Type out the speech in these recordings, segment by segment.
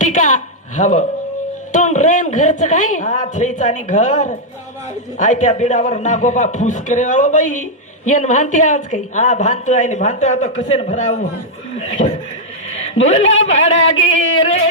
टिका हा बघ तोंड रेन घरचं काय हा थेच आणि घर आय त्या बिडावर नागोबा फुस करे आलो बाई येन भानती आज काही हा भानतो आहे भानतो आता कसे न भराव मुला भाडा गिरे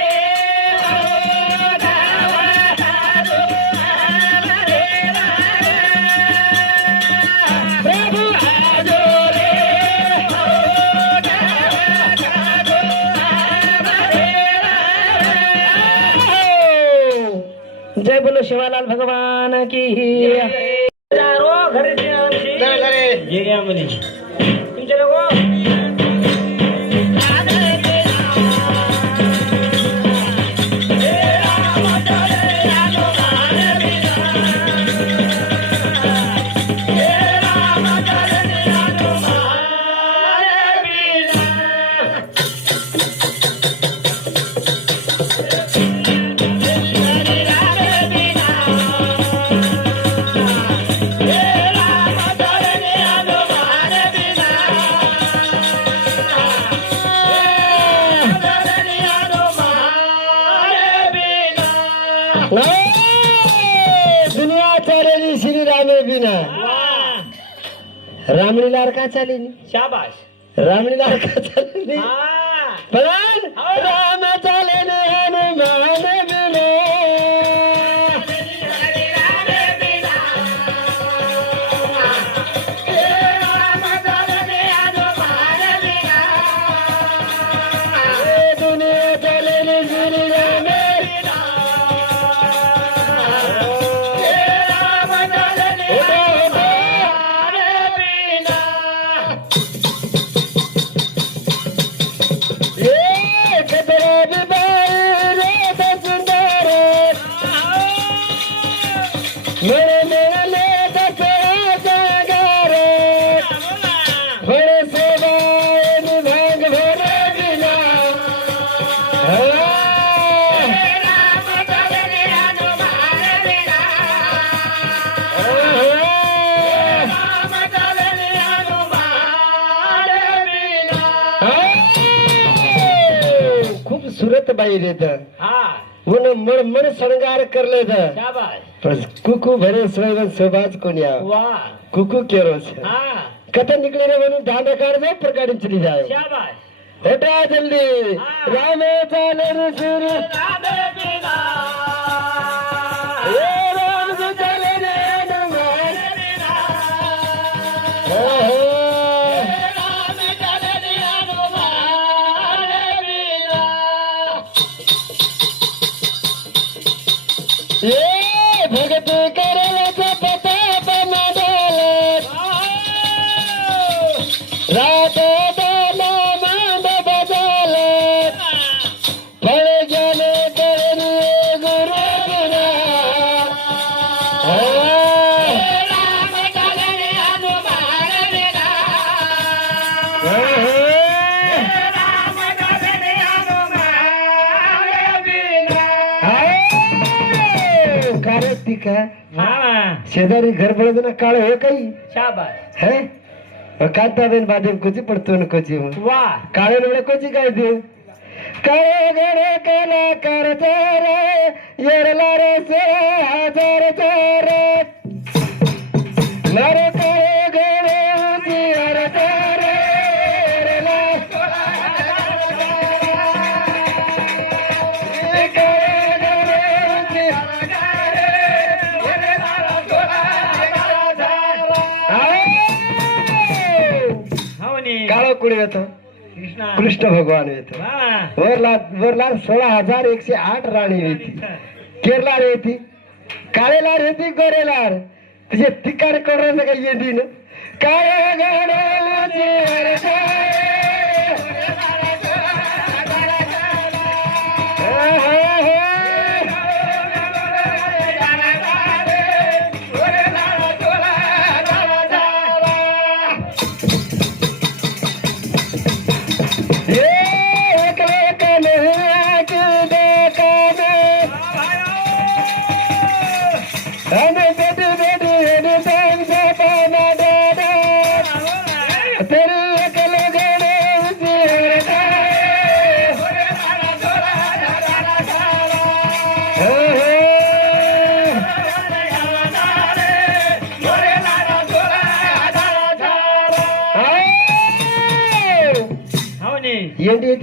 जय बोलो शिवालाल भगवान की घरे ये या म्हणे तुमच्या लोक दुनिया चालेली श्री रामे बिना रामली लार का चालेली शाबाश रामली लार का चालेली हा पण राम चालेली हनुमान बिना दुनिया चालेली श्री रामे सुरत बाई रेत मन मन मन श्रृंगार करले शाबाश कुकू भरे स्वयं सोबाज कोनिया वाह कुकू केरो हा कत निकले रे मनु ढांडा काढ दे प्रकाड़ी चली जाए शाबाश हटा जल्दी राम चाले रे सुर रामे बिना ए राम चाले रे हनुमान भगत करल प्रताप मडल रात दान मांड बदल फल जन करनी गुरु बिना राम चलन हनुमान बिना राम चलन हनुमान बिना कार्तिक शेजारी घर पड़े ना काळे हो काही शाबाश है कांताबेन बादेव कोची पडतो न कोची वाह काळे नवळे कोची काय देव काळे गडे कला करते रे येरला रे से हजार रे नरे काळे गडे उजी हरते रे येरला काळो कुणी येतो कृष्ण भगवान येतो वरला 16,108 राणी येते केरला येते काळेलार येते गोरेलार तुझे तिकार करायचं काही येते ना काळे गडे तेरे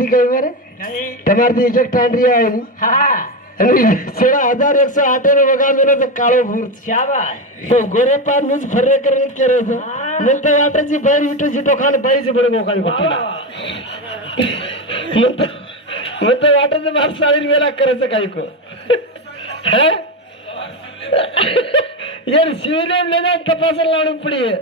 थी कई बार તમારી એક ટાંડરી આવેલી હા અને 16,108 વગા મેનો તો કાળો ભૂર શાબાશ તો ગોરે પાર નું ફરે કરીને કરે છે મને તો વાટજી ભાઈ ઉઠો જીટો ખાને ભાઈ જ બડે મોકાઈ ગોતીલા મને તો વાટે તો માર સારી વેલા કરે છે કાઈ કો હે यार शिवने लेना तपासल लाडू पड़ी है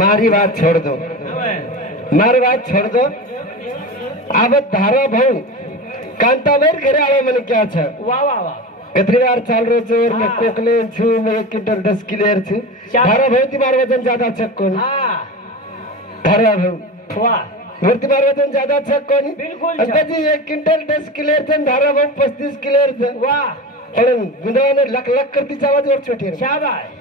મારી વાત છોડ દો મારી વાત છોડ દો આ બધ ધારા ભાऊ કાંતાબેન ઘરે આવે મને ક્યાં છે વાહ વાહ વાહ કેટલી વાર ચાલ રહ્યો છું મેં કોકલે છું મેં 1 ક્વિન્ટલ 10 કિલો છું ધારા ભાऊ થી મારું વજન જ્યાદા છે કોની હા ધારા ભાऊ વાહ મૂર્તિ મારું વજન જ્યાદા છે કોની બિલકુલ અંદાજી 1 ક્વિન્ટલ 10 કિલો છે ધારા ભાऊ 35 કિલો છે વાહ પણ ગુંડાને લક લક કરતી જવા દો છોટી શાબાશ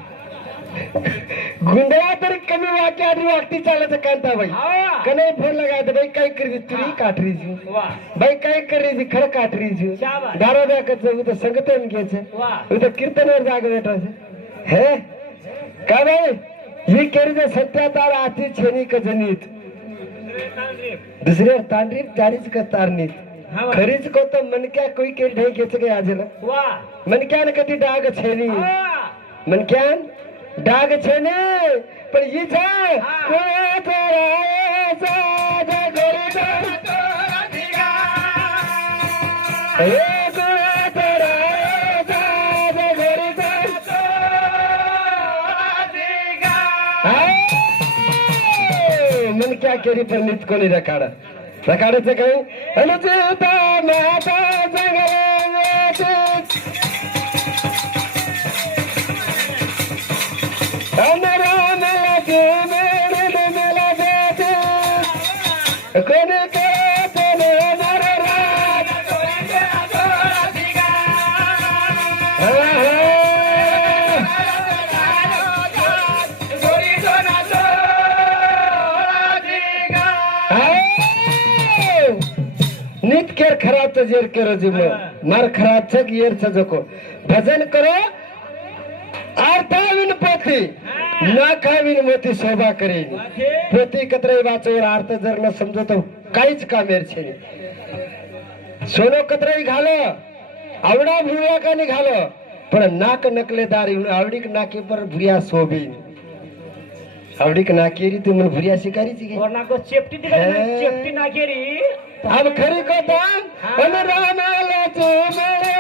गुंडा तर कमी वाक्य आधी वागती चालत कांता भाई હા कने फोन लगाते भाई काय करी तुरी काटरी छु વાહ भाई काय करी जी खर काटरी छु शाबाश. दारो बेकत उ तो संगतन के छे વાહ उ तो कीर्तनवर जाग बैठो छे हे का भाई ये केरी जे सत्यातार आती छेनी क जनीत दुसरे तांड्रीप चारीच क तारनीत હા खरीच को तो मन क्या कोई के ढई के छे आजला વાહ मन क्या न कती डाग छेनी હા मन क्या डाग छे ने पण ई छे हाँ. कोई तोरा साथ गोरी तोरा दिगा ए कोई तोरा साथ गोरी तोरा दिगा मन क्या केरी पर नित कोणी रकाडाचं काही अनुचिता माता जंगलाची कोणी नित केर खराब तो जेर करो जी मार खराब छक येर छ जको भजन करो आरताविन पोथी ना खाविन मोती शोभा करेन पोथी कतरे वाचोर अर्थ जर न समजो तो काहीच कामेर छे सोनो कतरे घालो आवडा भुया का निघालो पण नाक नकलेदार आवडीक नाके पर भुया शोभी आवडीक नाकेरी तू मन भुया शिकारी ची वरना को चेपटी दिला चेपटी नाकेरी अब खरी को दान रामाला चो मेरे